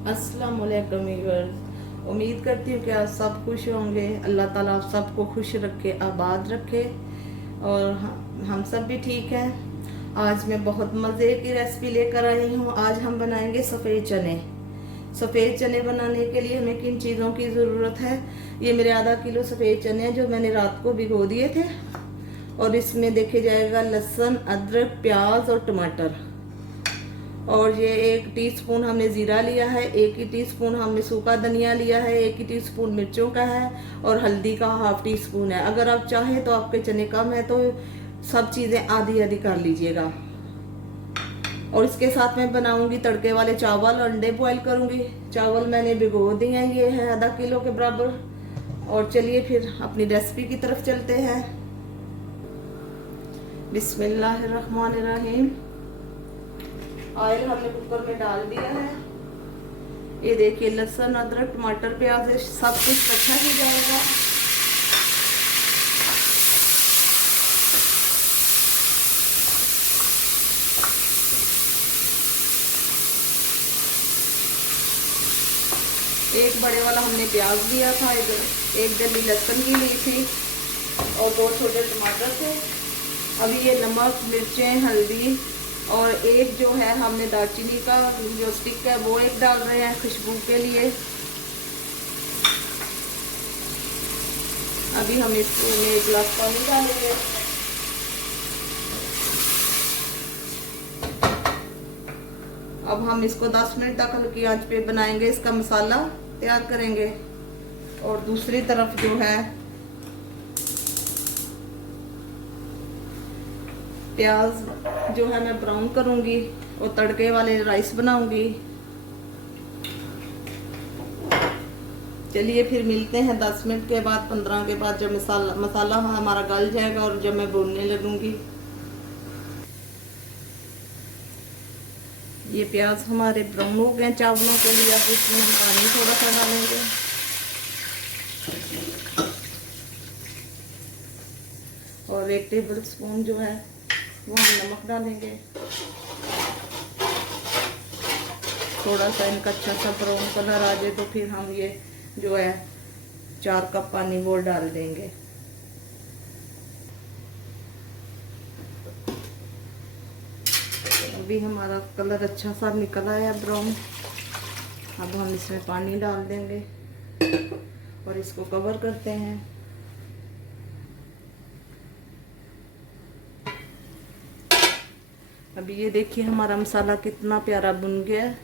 अस्सलाम वालेकुम व्यूअर्स। उम्मीद करती हूँ कि आप सब खुश होंगे। अल्लाह ताला आप सबको खुश रखे, आबाद रखे और हम सब भी ठीक हैं। आज मैं बहुत मज़े की रेसिपी लेकर आई हूँ। आज हम बनाएंगे सफ़ेद चने। सफ़ेद चने बनाने के लिए हमें किन चीज़ों की ज़रूरत है? ये मेरे आधा किलो सफ़ेद चने हैं जो मैंने रात को भिगो दिए थे। और इसमें देखे जाएगा लहसुन, अदरक, प्याज और टमाटर। और ये 1 टीस्पून हमने ज़ीरा लिया है, 1 ही टीस्पून हमने सूखा धनिया लिया है, 1 ही टीस्पून मिर्चों का है और हल्दी का ½ टीस्पून है। अगर आप चाहें तो आपके चने कम है तो सब चीज़ें आधी आधी कर लीजिएगा। और इसके साथ मैं बनाऊंगी तड़के वाले चावल और अंडे बॉईल करूंगी। चावल मैंने भिगो दिए हैं, ये है आधा किलो के बराबर। और चलिए फिर अपनी रेसिपी की तरफ चलते हैं। बिस्मिल्लाहिर्रहमानिर्रहीम। ऑयल हमने कुकर में डाल दिया है। ये देखिए लहसुन, अदरक, टमाटर, प्याज सब कुछ इकट्ठा ही जाएगा। एक बड़े वाला हमने प्याज लिया था, एक डली लहसुन की ली थी और 2 छोटे टमाटर थे। अभी ये नमक, मिर्चें, हल्दी और एक जो है हमने दालचीनी का जो स्टिक है वो एक डाल रहे हैं खुशबू के लिए। अभी हम इसमें 1 गिलास पानी डालेंगे। अब हम इसको 10 मिनट तक हल्की आंच पे बनाएंगे, इसका मसाला तैयार करेंगे। और दूसरी तरफ जो है प्याज जो है मैं ब्राउन करूंगी और तड़के वाले राइस बनाऊंगी। चलिए फिर मिलते हैं 10 मिनट के बाद, 15 के बाद, जब मसाला हमारा गल जाएगा और जब मैं भूनने लगूंगी। ये प्याज हमारे ब्राउन हो गए चावलों के लिए। अब इसमें हम पानी थोड़ा सा डालेंगे और 1 टेबल स्पून जो है वो हम नमक डालेंगे। थोड़ा सा इनका अच्छा सा ब्राउन कलर आ जाए तो फिर हम ये जो है 4 कप पानी वो डाल देंगे। अभी हमारा कलर अच्छा सा निकल आया ब्राउन। अब हम इसमें पानी डाल देंगे और इसको कवर करते हैं। अभी ये देखिए हमारा मसाला कितना प्यारा भुन गया है।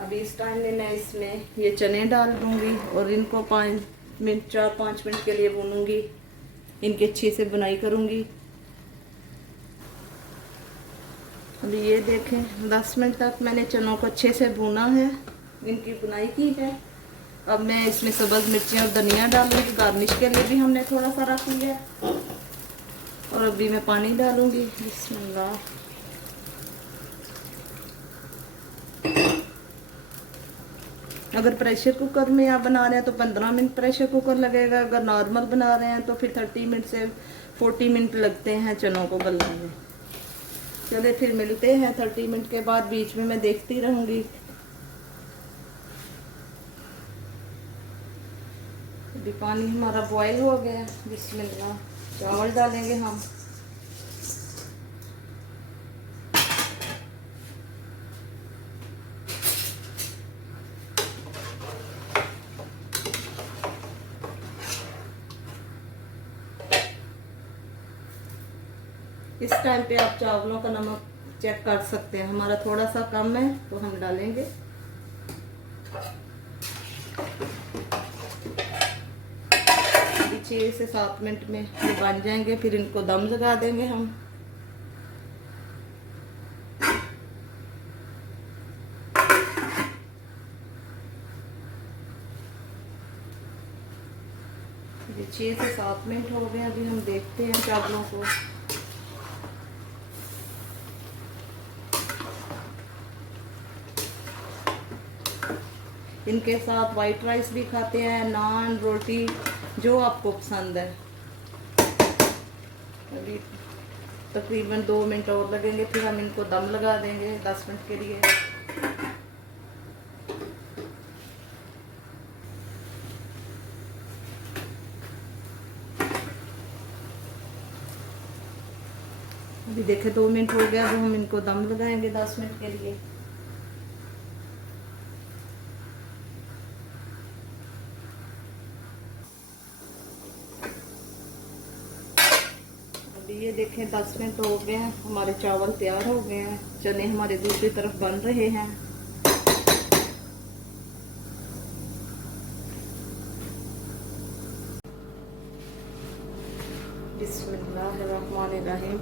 अभी इस टाइम में मैं इसमें ये चने डाल दूंगी और इनको 4-5 मिनट के लिए भूनूंगी। इनकी अच्छे से बुनाई करूंगी। अभी ये देखें 10 मिनट तक मैंने चनों को अच्छे से भूना है, इनकी बुनाई की है। अब मैं इसमें सब्ज़ मिर्चियाँ और धनिया डालूंगी, गार्निश के लिए भी हमने थोड़ा सा रख लिया। और अभी मैं पानी डालूंगी। बिस्मिल्लाह। अगर प्रेशर कुकर में आप बना रहे हैं तो 15 मिनट प्रेशर कुकर लगेगा। अगर नॉर्मल बना रहे हैं तो फिर 30 मिनट से 40 मिनट लगते हैं चनों को गलने में। चलिए फिर मिलते हैं 30 मिनट के बाद। बीच में मैं देखती रहूंगी। अभी पानी हमारा बॉयल हो गया। बिस्मिल्लाह। चावल डालेंगे हम। इस टाइम पे आप चावलों का नमक चेक कर सकते हैं। हमारा थोड़ा सा कम है तो हम डालेंगे। अभी 6 से 7 मिनट में ये बन जाएंगे। फिर इनको दम लगा देंगे हम। ये 6 से 7 मिनट हो गए। अभी हम देखते हैं चावलों को। इनके साथ वाइट राइस भी खाते हैं, नान, रोटी, जो आपको पसंद है। अभी तकरीबन 2 मिनट और लगेंगे, फिर हम इनको दम लगा देंगे 10 मिनट के लिए। अभी देखे 2 मिनट हो गया, अब हम इनको दम लगाएंगे 10 मिनट के लिए। अभी ये देखें 10 मिनट हो गए हैं, हमारे चावल तैयार हो गए हैं, चने हमारे दूसरी तरफ बन रहे हैं। बिस्मिल्लाहिर्रहमानिर्रहीम।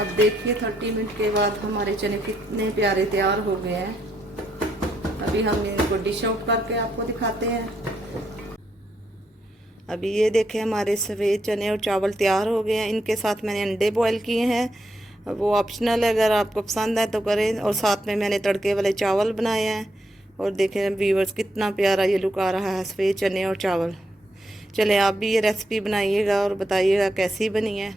अब देखिए 30 मिनट के बाद हमारे चने कितने प्यारे तैयार हो गए हैं। अभी हम इनको डिश आउट करके आपको दिखाते हैं। अभी ये देखें हमारे सफ़ेद चने और चावल तैयार हो गए हैं। इनके साथ मैंने अंडे बॉईल किए हैं, वो ऑप्शनल है, अगर आपको पसंद है तो करें। और साथ में मैंने तड़के वाले चावल बनाए हैं। और देखें व्यूअर्स कितना प्यारा ये लुक आ रहा है, सफ़ेद चने और चावल। चलें आप भी ये रेसिपी बनाइएगा और बताइएगा कैसी बनी है।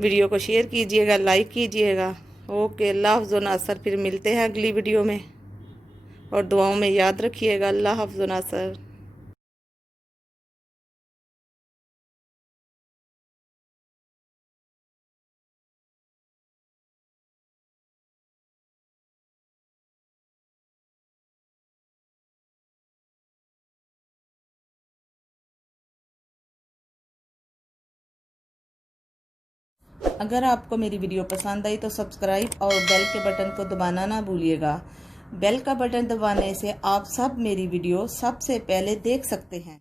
वीडियो को शेयर कीजिएगा, लाइक कीजिएगा। ओके, अल्लाह हाफ़िज़ व नासर। फिर मिलते हैं अगली वीडियो में, और दुआओं में याद रखिएगा। अल्लाह हाफ़िज़ व नासर। अगर आपको मेरी वीडियो पसंद आई तो सब्सक्राइब और बेल के बटन को दबाना ना भूलिएगा। बेल का बटन दबाने से आप सब मेरी वीडियो सबसे पहले देख सकते हैं।